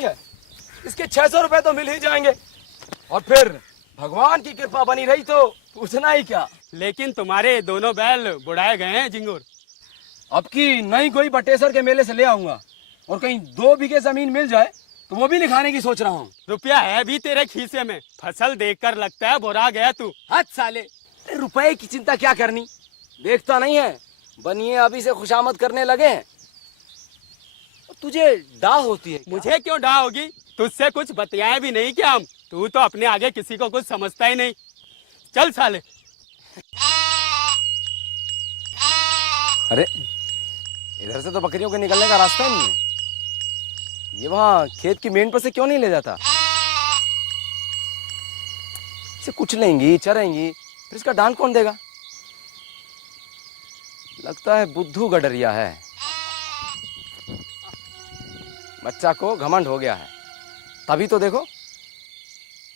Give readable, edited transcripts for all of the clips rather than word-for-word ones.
हुई है, इसके 600 रुपए तो मिल ही जाएंगे। और फिर भगवान की कृपा बनी रही तो पूछना ही क्या। लेकिन तुम्हारे दोनों बैल बुढ़ाए गए हैं झिंगुर। अब की नई कोई बटेसर के मेले से ले आऊंगा, और कहीं 2 बीघे जमीन मिल जाए तो वो भी लिखाने की सोच रहा हूँ। रुपया है भी तेरे खीसे में, फसल देखकर लगता है बुरा गया तू। हद साले, रुपए की चिंता क्या करनी, देखता नहीं है बनिए अभी से खुशामद करने लगे हैं। तुझे डाह होती है क्या? मुझे क्यों डाह होगी, तुझसे कुछ बतियाए भी नहीं क्या हम? तू तो अपने आगे किसी को कुछ समझता ही नहीं। चल साले। अरे इधर से तो बकरियों के निकलने का रास्ता ही नहीं है। ये वहां खेत की मेन पर से क्यों नहीं ले जाता? इसे कुछ लेंगी, चरेंगी, फिर इसका दान कौन देगा? लगता है बुद्धू गडरिया है। बच्चा को घमंड हो गया है, तभी तो देखो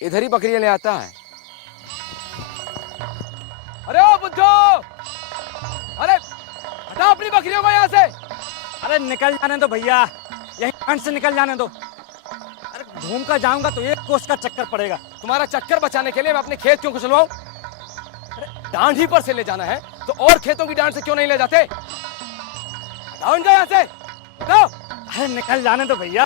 इधर ही बकरियां ले आता है। अरे ओ बुद्धू, अरे हटा अपनी बकरियों को यहाँ से। अरे निकल जाने दो भैया, यही खंड से निकल जाने दो। अरे घूम कर जाऊंगा तो 1 कोस का चक्कर पड़ेगा। तुम्हारा चक्कर बचाने के लिए मैं अपने खेत क्यों कुचलवाऊं? अरे डांड ही पर से ले जाना है तो और खेतों की डांड से क्यों नहीं ले जाते? डांड यहाँ से हटाओ। अरे निकल जाने दो भैया,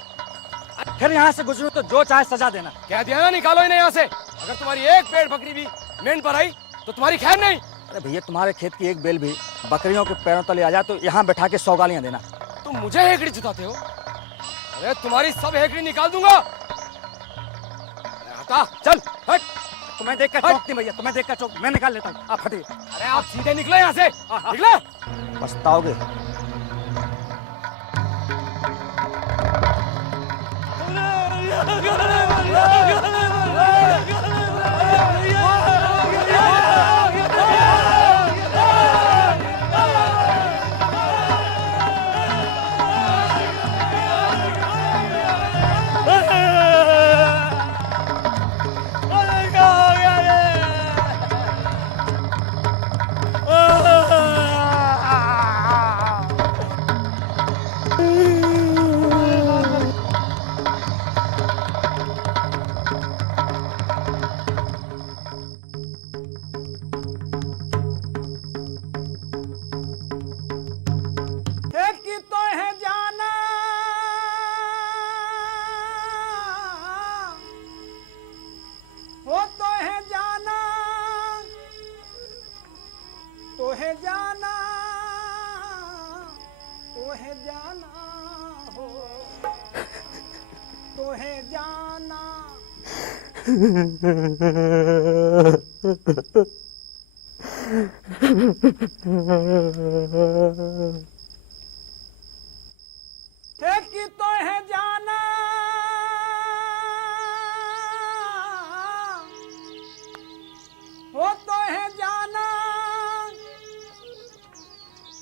फिर यहाँ से गुजरूं तो जो चाहे सजा देना। कह दिया ना, निकालो इन्हें यहाँ से। अगर तुम्हारी एक पेड़ बकरी भी मेंढ पर आई तो तुम्हारी खैर नहीं। अरे भैया तुम्हारे खेत की एक बेल भी बकरियों के पैरों तले आ जाए तो यहाँ बैठा के 100 गालियां देना। तुम मुझे हेकड़ी जुटाते हो? अरे तुम्हारी सब हेकड़ी निकाल दूंगा। हटा, चल हट। तुम्हें देख कर चौंकती भैया, तुम्हें देख कर चौंक, मैं निकाल लेता हूँ, आप हटिए। अरे आप सीधे निकले यहाँ से, निकले। पछताओगे।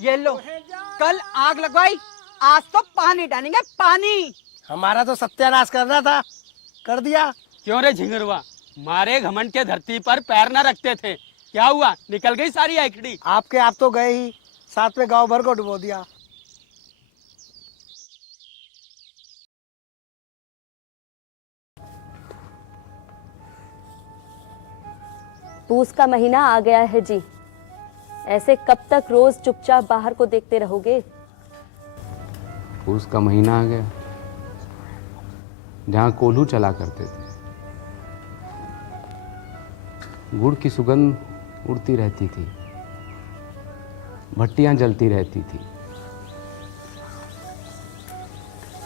ये लो, कल आग लगवाई, आज तो पानी डालेंगे, पानी। हमारा तो सत्यानाश करना था, कर दिया। क्यों रे झिंगुरवा, मारे घमंड के धरती पर पैर न रखते थे, क्या हुआ? निकल गई सारी हेकड़ी। आपके आप तो गए ही, साथ में गांव भर को डुबो दिया। पूस का महीना आ गया है जी, ऐसे कब तक रोज चुपचाप बाहर को देखते रहोगे? पूस का महीना आ गया, जहाँ कोल्हू चला करते थे। गुड़ की सुगंध उड़ती रहती थी, भट्टियाँ जलती रहती थी,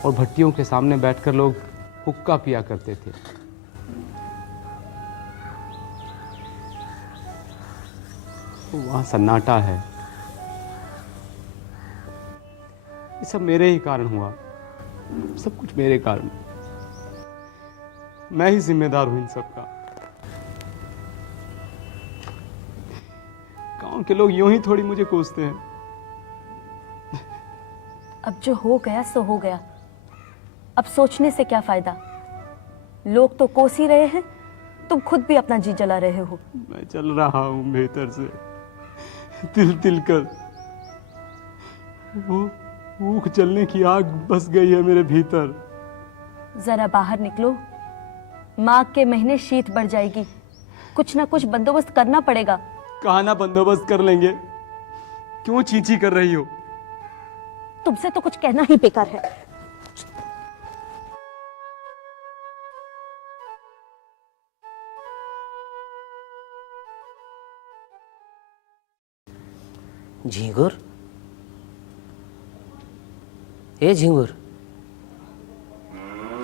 और भट्टियों के सामने बैठकर लोग हुक्का पिया करते थे। वहाँ सन्नाटा है। ये सब मेरे ही कारण हुआ, सब कुछ मेरे कारण। मैं ही जिम्मेदार हूं इन सब का। गांव के लोग यूं ही थोड़ी मुझे कोसते हैं। अब जो हो गया सो हो गया, अब सोचने से क्या फायदा? लोग तो कोस ही रहे हैं, तुम खुद भी अपना जी जला रहे हो। मैं चल रहा हूं भीतर से, तिल तिल कर। वो ऊख जलने की आग बस गई है मेरे भीतर। जरा बाहर निकलो, माघ के महीने शीत बढ़ जाएगी, कुछ ना कुछ बंदोबस्त करना पड़ेगा। कहा ना बंदोबस्त कर लेंगे, क्यों चींची कर रही हो? तुमसे तो कुछ कहना ही बेकार है। झींगुर, ए झींगुर,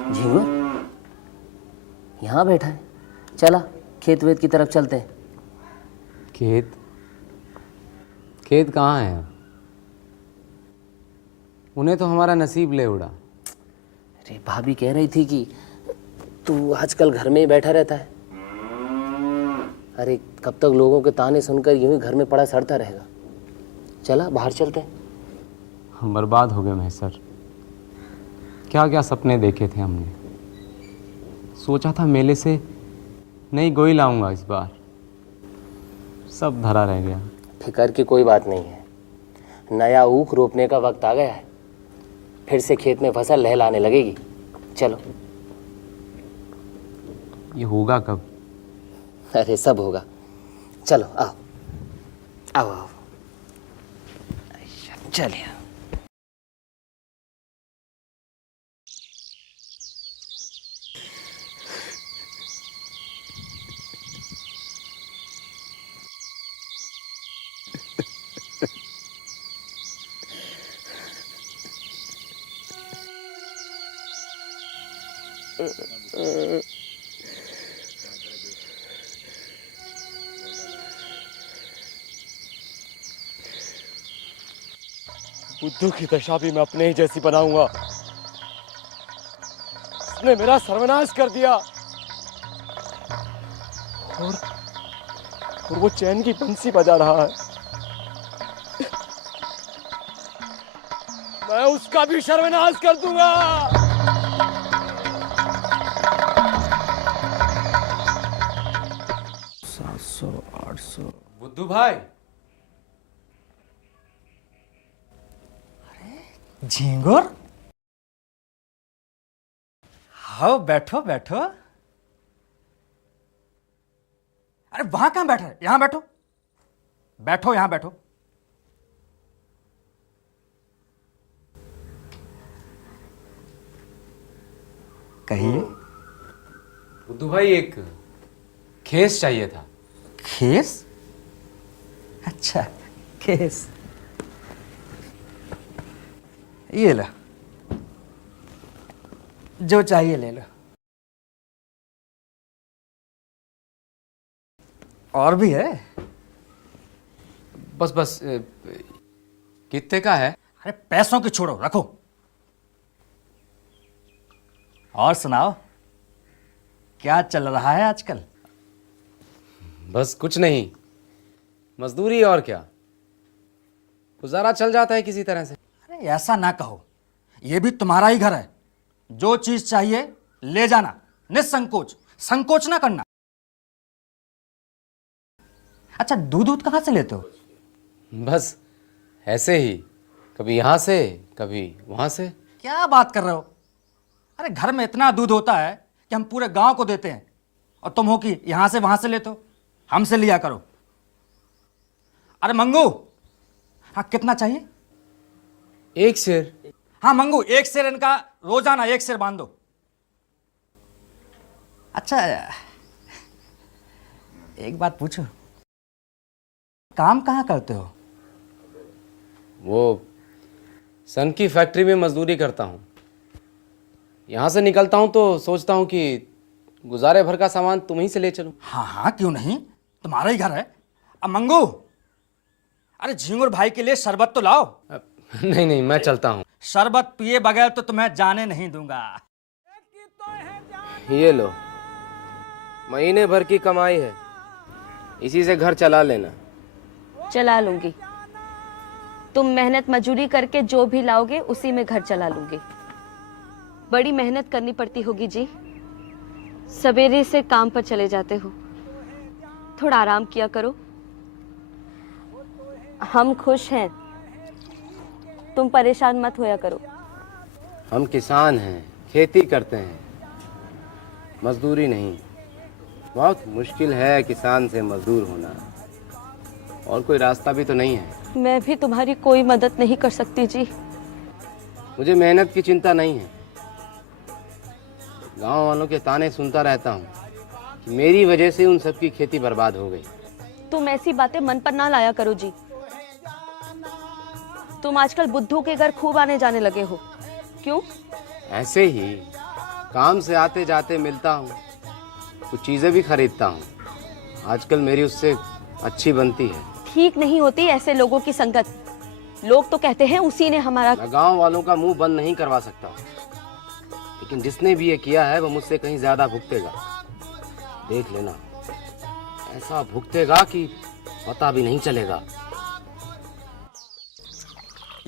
झींगुर यहाँ बैठा है। चला खेत वेत की तरफ चलते हैं। खेत? खेत कहाँ है? उन्हें तो हमारा नसीब ले उड़ा। अरे भाभी कह रही थी कि तू आजकल घर में ही बैठा रहता है। अरे कब तक लोगों के ताने सुनकर यूं ही घर में पड़ा सड़ता रहेगा। चला बाहर चलते हैं। हम बर्बाद हो गए महेश्वर। क्या क्या सपने देखे थे हमने। सोचा था मेले से नई गोई लाऊंगा, इस बार सब धरा रह गया। फिकर की कोई बात नहीं है, नया ऊख रोपने का वक्त आ गया है। फिर से खेत में फसल लहलाने लगेगी। चलो। ये होगा कब? अरे सब होगा। चलो आओ आओ आओ, चलिए। बुद्धू की दशा भी मैं अपने ही जैसी बनाऊंगा। उसने मेरा सर्वनाश कर दिया और वो चैन की बंसी बजा रहा है। मैं उसका भी सर्वनाश कर दूंगा। 700 800। बुद्धू भाई, झींगुर, आओ बैठो बैठो। अरे वहां कहां बैठ रहे? यहां बैठो, बैठो यहां बैठो। कहिए। बुद्धू भाई एक खेस चाहिए था। खेस? अच्छा खेस, ये लो, जो चाहिए ले लो। और भी है? बस बस कितने का है? अरे पैसों की छोड़ो, रखो। और सुनाओ, क्या चल रहा है आजकल? बस कुछ नहीं, मजदूरी और क्या, गुजारा चल जाता है किसी तरह से। अरे ऐसा ना कहो, यह भी तुम्हारा ही घर है। जो चीज चाहिए ले जाना, निसंकोच, संकोच ना करना। अच्छा दूध कहां से लेते हो? बस ऐसे ही, कभी यहाँ से कभी वहाँ से। क्या बात कर रहे हो? अरे घर में इतना दूध होता है कि हम पूरे गांव को देते हैं, और तुम हो कि यहां से वहां से लेते हो। हमसे लिया करो। अरे मंगू, हाँ कितना चाहिए? एक शेर। हाँ मंगू, एक शेर इनका रोजाना एक शेर बांध दो। अच्छा एक बात पूछो, काम कहाँ करते हो? वो सन की फैक्ट्री में मजदूरी करता हूँ। यहाँ से निकलता हूँ तो सोचता हूँ कि गुजारे भर का सामान तुम्हीं से ले चलूँ। हाँ हाँ क्यों नहीं, तुम्हारा ही घर है। अब मंगू, अरे झींगुर भाई के लिए शरबत तो लाओ। नहीं नहीं, मैं चलता हूँ। शरबत पिए बगैर तो तुम्हें जाने नहीं दूंगा। ये लो, महीने भर की कमाई है, इसी से घर चला लेना। चला लूंगी। तुम मेहनत मजूरी करके जो भी लाओगे उसी में घर चला लूंगी। बड़ी मेहनत करनी पड़ती होगी जी, सवेरे से काम पर चले जाते हो, थोड़ा आराम किया करो। हम खुश हैं, तुम परेशान मत होया करो। हम किसान हैं, खेती करते हैं, मजदूरी नहीं। बहुत मुश्किल है किसान से मजदूर होना, और कोई रास्ता भी तो नहीं है। मैं भी तुम्हारी कोई मदद नहीं कर सकती जी। मुझे मेहनत की चिंता नहीं है। गांव वालों के ताने सुनता रहता हूँ कि मेरी वजह से उन सबकी खेती बर्बाद हो गई। तुम ऐसी बातें मन पर ना लाया करो जी। तुम आजकल बुद्धू के घर खूब आने जाने लगे हो। क्यों? ऐसे ही काम से आते जाते मिलता हूँ, कुछ चीजें भी खरीदता हूँ। आजकल मेरी उससे अच्छी बनती है। ठीक नहीं होती ऐसे लोगों की संगत। लोग तो कहते हैं उसी ने हमारा। मैं गांव वालों का मुंह बंद नहीं करवा सकता, लेकिन जिसने भी ये किया है वो मुझसे कहीं ज्यादा भुगतेगा। देख लेना, ऐसा भुगतेगा कि पता भी नहीं चलेगा।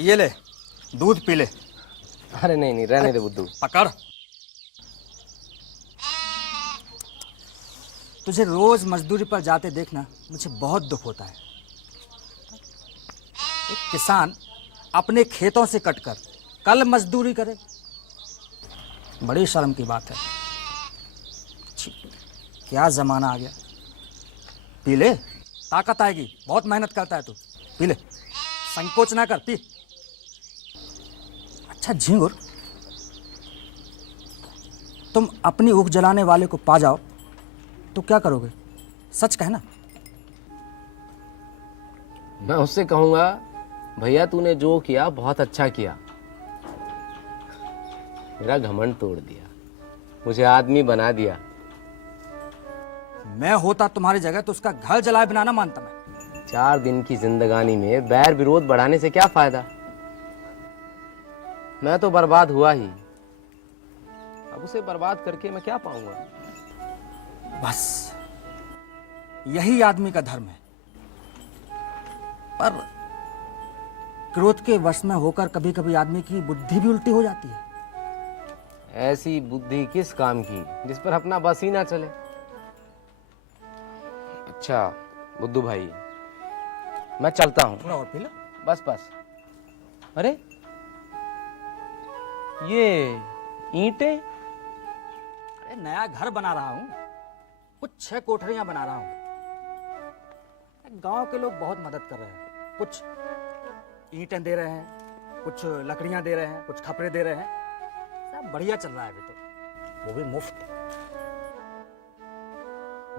ये ले, दूध पी ले। अरे नहीं नहीं, रहने दे बुद्धू। पकड़। तुझे रोज मजदूरी पर जाते देखना मुझे बहुत दुख होता है। एक किसान अपने खेतों से कटकर कल मजदूरी करे, बड़ी शर्म की बात है। छी, क्या जमाना आ गया। पी ले, ताकत आएगी। बहुत मेहनत करता है तू, पी ले, संकोच ना कर, पी। अच्छा झिंगुर, तुम अपनी ऊख जलाने वाले को पा जाओ तो क्या करोगे? सच कहना। मैं उससे कहूंगा, भैया तूने जो किया बहुत अच्छा किया, मेरा घमंड तोड़ दिया, मुझे आदमी बना दिया। मैं होता तुम्हारी जगह तो उसका घर जलाए बिना ना मानता मैं। 4 दिन की जिंदगानी में बैर विरोध बढ़ाने से क्या फायदा? मैं तो बर्बाद हुआ ही, अब उसे बर्बाद करके मैं क्या पाऊंगा? बस यही आदमी का धर्म है। पर क्रोध के वश में होकर कभी कभी आदमी की बुद्धि भी उल्टी हो जाती है। ऐसी बुद्धि किस काम की जिस पर अपना बस ही ना चले? अच्छा बुद्धू भाई, मैं चलता हूँ। थोड़ा और पी लो। बस बस। अरे ये ईंटें? अरे नया घर बना रहा हूँ, कुछ 6 कोठरियां बना रहा हूँ। गांव के लोग बहुत मदद कर रहे हैं। कुछ ईंटें दे रहे हैं, कुछ लकड़ियां दे रहे हैं, कुछ खपरे दे रहे हैं। सब बढ़िया चल रहा है अभी तो, वो भी मुफ्त।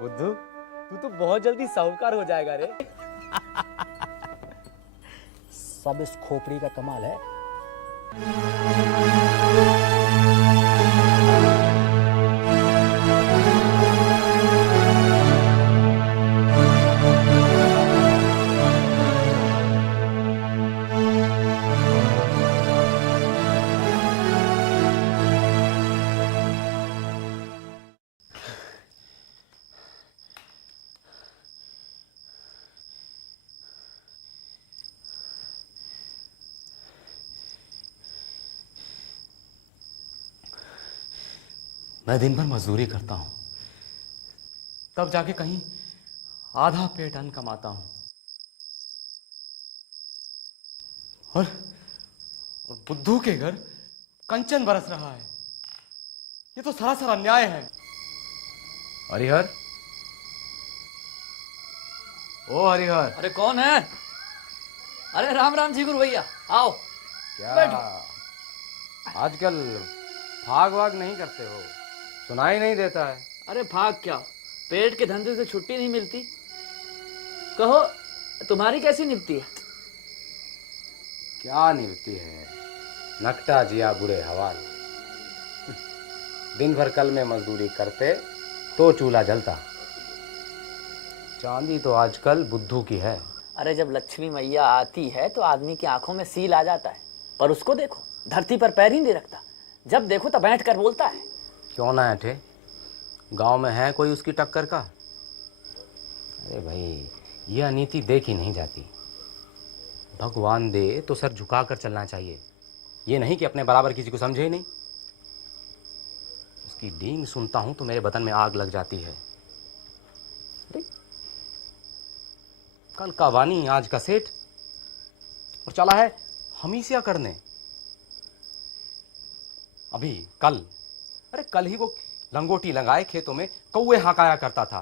बुद्धू तू तो बहुत जल्दी साहूकार हो जाएगा रे। सब इस खोपड़ी का कमाल है। मैं दिन भर मजदूरी करता हूँ, तब जाके कहीं आधा पेट अन्न कमाता हूँ, और बुद्धू के घर कंचन बरस रहा है। ये तो सरासर अन्याय है। हरिहर, ओ हरिहर। अरे कौन है? अरे राम राम जी गुरु भैया, आओ। क्या आजकल भाग वाग नहीं करते हो? सुनाई नहीं देता है। अरे भाग क्या, पेट के धंधे से छुट्टी नहीं मिलती। कहो तुम्हारी कैसी निपटी है? क्या निभती है, नकटा जिया बुरे हवाल। दिन भर कल में मजदूरी करते तो चूल्हा जलता। चांदी तो आजकल बुद्धू की है। अरे जब लक्ष्मी मैया आती है तो आदमी की आंखों में सील आ जाता है, पर उसको देखो धरती पर पैर ही नहीं रखता। जब देखो तब बैठ कर बोलता है। क्यों ना ऐठे, गांव में है कोई उसकी टक्कर का? अरे भाई, यह अनीति देखी नहीं जाती। भगवान दे तो सर झुकाकर चलना चाहिए, ये नहीं कि अपने बराबर किसी को समझे ही नहीं। उसकी डींग सुनता हूं तो मेरे बदन में आग लग जाती है। अरे कल का वानी आज का सेठ, और चला है हमीसिया करने। अभी कल, अरे कल ही वो लंगोटी लगाए खेतों में कौवे हकाया करता था,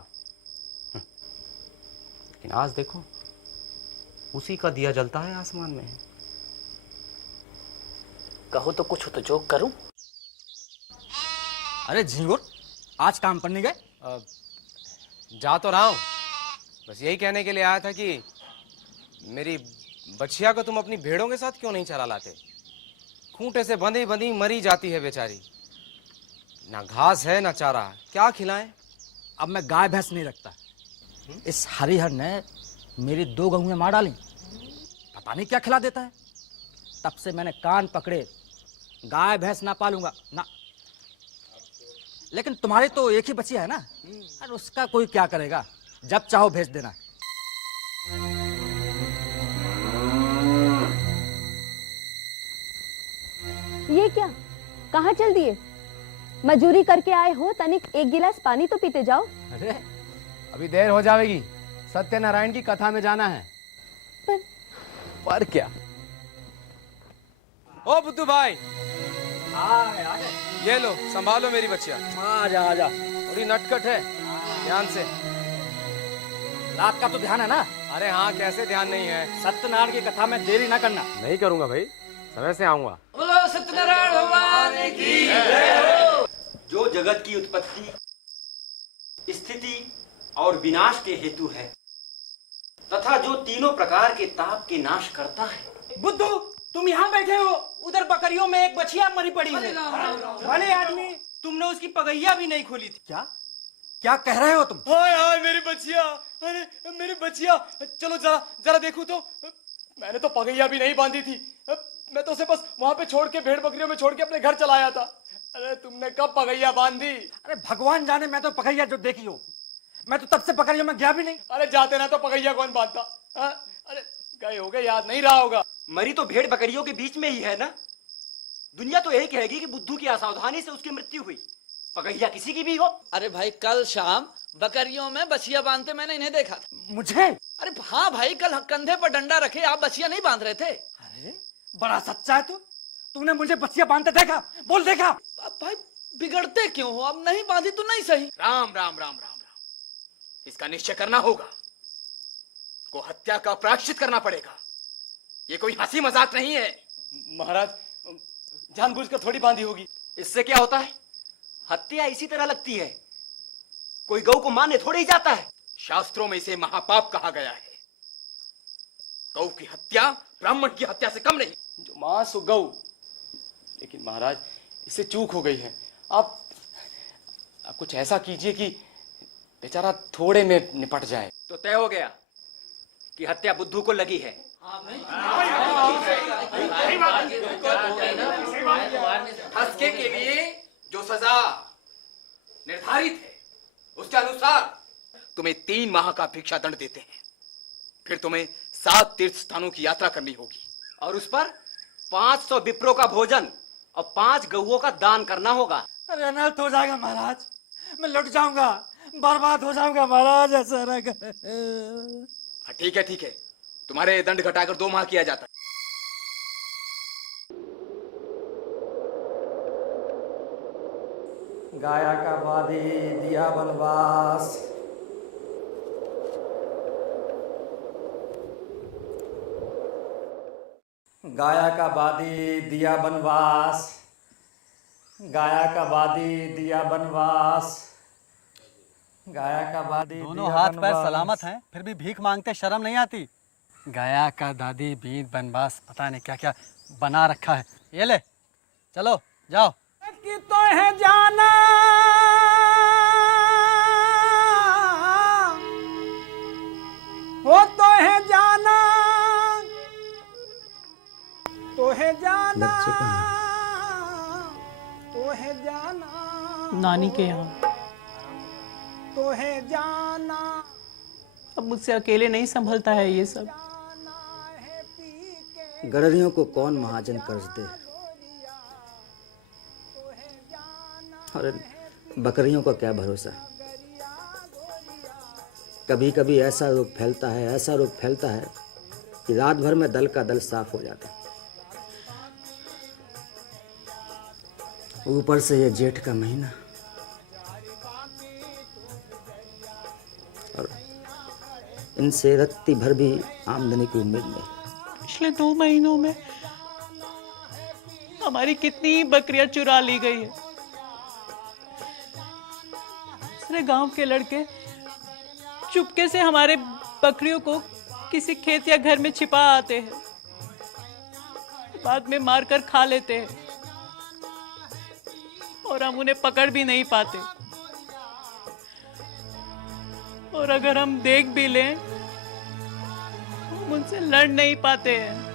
लेकिन आज देखो उसी का दिया जलता है आसमान में। कहो तो कुछ तो जोक करूं। अरे झिंगुर, आज काम पर नहीं गए? जा तो रहा हूं, बस यही कहने के लिए आया था कि मेरी बछिया को तुम अपनी भेड़ों के साथ क्यों नहीं चरा लाते? खूंटे से बंधी बंधी मरी जाती है बेचारी, ना घास है ना चारा, क्या खिलाएं? अब मैं गाय भैंस नहीं रखता। इस हरिहर ने मेरी 2 गऊं मार डाली, पता नहीं क्या खिला देता है। तब से मैंने कान पकड़े, गाय भैंस ना पालूंगा ना। लेकिन तुम्हारी तो एक ही बच्ची है ना, अरे उसका कोई क्या करेगा, जब चाहो भेज देना। ये क्या, कहाँ चल दिए? मजूरी करके आए हो, तनिक एक गिलास पानी तो पीते जाओ। अरे अभी देर हो जाएगी, सत्यनारायण की कथा में जाना है। पर क्या? ओ बुद्धू भाई, ये लो संभालो मेरी बच्चिया। आजा आजा। थोड़ी नटखट है, ध्यान से। रात का तो ध्यान है ना? अरे हाँ, कैसे ध्यान नहीं है? सत्यनारायण की कथा में देरी ना करना। नहीं करूंगा भाई, समय से आऊंगा। सत्यनारायण भगवान की जो जगत की उत्पत्ति, स्थिति और विनाश के हेतु है तथा जो तीनों प्रकार के ताप के नाश करता है। बुद्धू, तुम यहाँ बैठे हो, उधर बकरियों में एक बछिया मरी पड़ी है। भले आदमी, तुमने उसकी पगैया भी नहीं खोली थी। क्या क्या कह रहे हो तुम? हाय हाय मेरी बच्चिया, अरे मेरी बच्चिया, चलो जरा जरा देखो तो। मैंने तो पगैया भी नहीं बांधी थी, मैं तो उसे बस वहां पे छोड़ के, भेड़ बकरियों में छोड़ के अपने घर चला आया था। अरे तुमने कब पगैया बांधी? अरे भगवान जाने, मैं तो पगैया जो देखी हो, मैं तो तब से पगैया में गया भी नहीं। अरे जाते ना तो पगैया कौन बांधता? अरे गए होगे, याद नहीं रहा होगा। मरी तो भेड़ बकरियों के बीच में ही है ना। दुनिया तो यही कहेगी कि बुद्धू की असावधानी से उसकी मृत्यु हुई, पगैया किसी की भी हो। अरे भाई, कल शाम बकरियों में बछिया बांधते मैंने इन्हें देखा था। मुझे? अरे हाँ भाई, कल कंधे पर डंडा रखे आप बछिया नहीं बांध रहे थे। अरे बड़ा सच्चा है तू। तूने मुझे बच्चिया बांधते देखा? बोल देखा। अब भाई बिगड़ते क्यों हो? अब नहीं बांधी तो नहीं सही। राम राम राम राम राम, इसका निश्चय करना होगा। को हत्या का प्रायश्चित करना पड़ेगा। ये कोई हंसी मजाक नहीं है। महाराज, जानबूझकर थोड़ी बांधी होगी। इससे क्या होता है? हत्या इसी तरह लगती है, कोई गौ को मारने थोड़े ही जाता है। शास्त्रों में इसे महापाप कहा गया है। गौ की हत्या ब्राह्मण की हत्या से कम नहीं। जो मांस हो गौ, लेकिन महाराज इससे चूक हो गई है। आप कुछ ऐसा कीजिए कि बेचारा थोड़े में निपट जाए। तो तय हो गया कि हत्या बुद्धू को लगी है। हत्या के लिए जो सजा निर्धारित है उसके अनुसार तुम्हें 3 माह का भिक्षा दंड देते हैं। फिर तुम्हें 7 तीर्थ स्थानों की यात्रा करनी होगी और उस पर 500 विप्रों का भोजन और 5 गऊओं का दान करना होगा। अरे अनर्थ हो जाएगा महाराज, मैं लुट जाऊंगा, बर्बाद हो जाऊंगा महाराज, ऐसा ना कर। ठीक है ठीक है, तुम्हारे दंड घटाकर 2 माह किया जाता है। गाया का बादी दिया बनवास, गाया का बादी दिया बनवास, गाया का बादी दिया बनवास, गाया का बादी। दोनों हाथ पैर सलामत हैं, फिर भी भीख मांगते शर्म नहीं आती? गाया का दादी बीत बनवास, पता नहीं क्या क्या बना रखा है। ये ले, चलो जाओ। कि तो है जाना वो तो है जाना, तो है जाना, तो है जाना नानी के यहाँ। तो है जाना। अब मुझसे अकेले नहीं संभलता है ये सब। गडरियों को कौन महाजन कर्ज दे, और बकरियों का क्या भरोसा। कभी कभी ऐसा रोग फैलता है, ऐसा रोग फैलता है कि रात भर में दल का दल साफ हो जाता है। ऊपर से ये जेठ का महीना और इनसे रत्ती भर भी आमदनी की उम्मीद नहीं। पिछले 2 महीनों में हमारी कितनी बकरियां चुरा ली गई है। दूसरे गांव के लड़के चुपके से हमारे बकरियों को किसी खेत या घर में छिपा आते हैं, बाद में मारकर खा लेते हैं और हम उन्हें पकड़ भी नहीं पाते। और अगर हम देख भी लें, हम उनसे लड़ नहीं पाते हैं।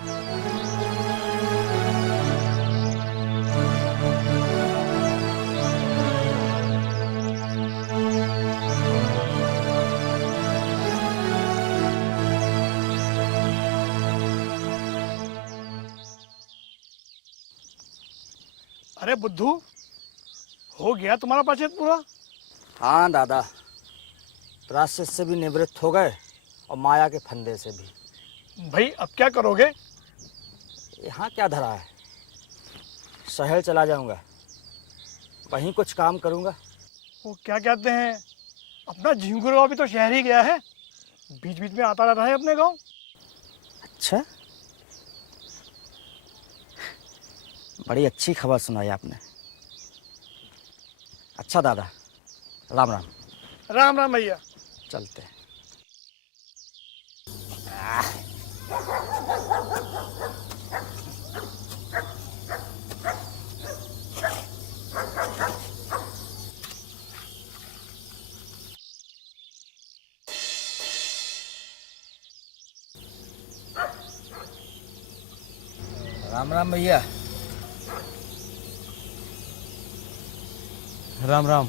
अरे बुद्धू, हो गया तुम्हारा पाचक पूरा? हाँ दादा, प्रायश्चित से भी निवृत्त हो गए और माया के फंदे से भी। भाई अब क्या करोगे? यहाँ क्या धरा है, शहर चला जाऊंगा, वहीं कुछ काम करूंगा। वो क्या कहते हैं, अपना झिंगुरवा भी तो शहर ही गया है, बीच बीच में आता रहता है अपने गांव। अच्छा, बड़ी अच्छी खबर सुनाई आपने। अच्छा दादा, राम राम। राम राम भैया। चलते हैं। राम राम भैया। राम राम।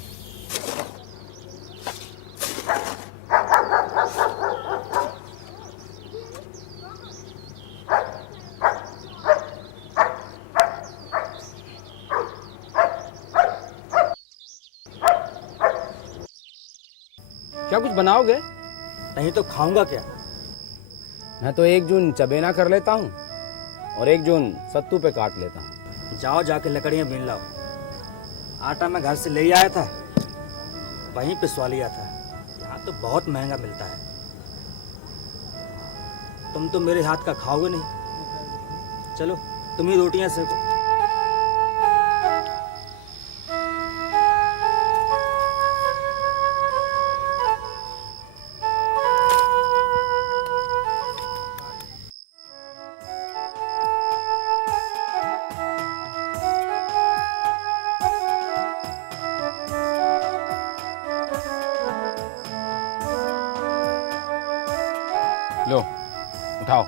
क्या कुछ बनाओगे? नहीं तो खाऊंगा क्या? मैं तो 1 जून चबेना कर लेता हूँ और 1 जून सत्तू पे काट लेता हूँ। जाओ जाके लकड़ियाँ बीन लाओ। आटा मैं घर से ले आया था, वहीं पिसवा लिया था। यहाँ तो बहुत महंगा मिलता है। तुम तो मेरे हाथ का खाओगे नहीं। चलो तुम ही रोटियां सेको। लो उठाओ।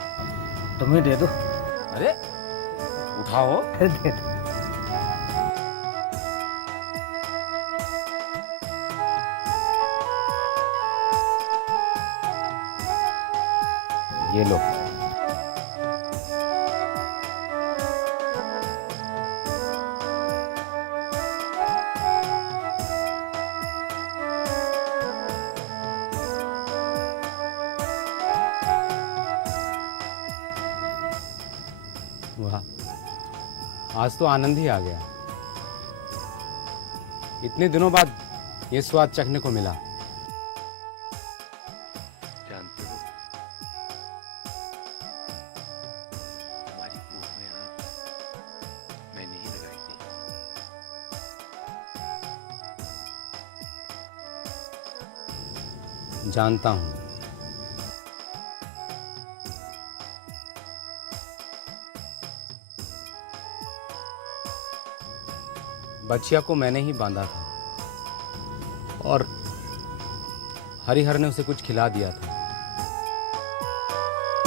तुम्हें दे दो। अरे उठाओ। दे दो। ये लो। वाह, आज तो आनंद ही आ गया। इतने दिनों बाद ये स्वाद चखने को मिला। जानते हो, हमारी भूख में आग मैं नहीं लगाई थी। जानता हूँ। बच्चिया को मैंने ही बांधा था और हरिहर ने उसे कुछ खिला दिया था।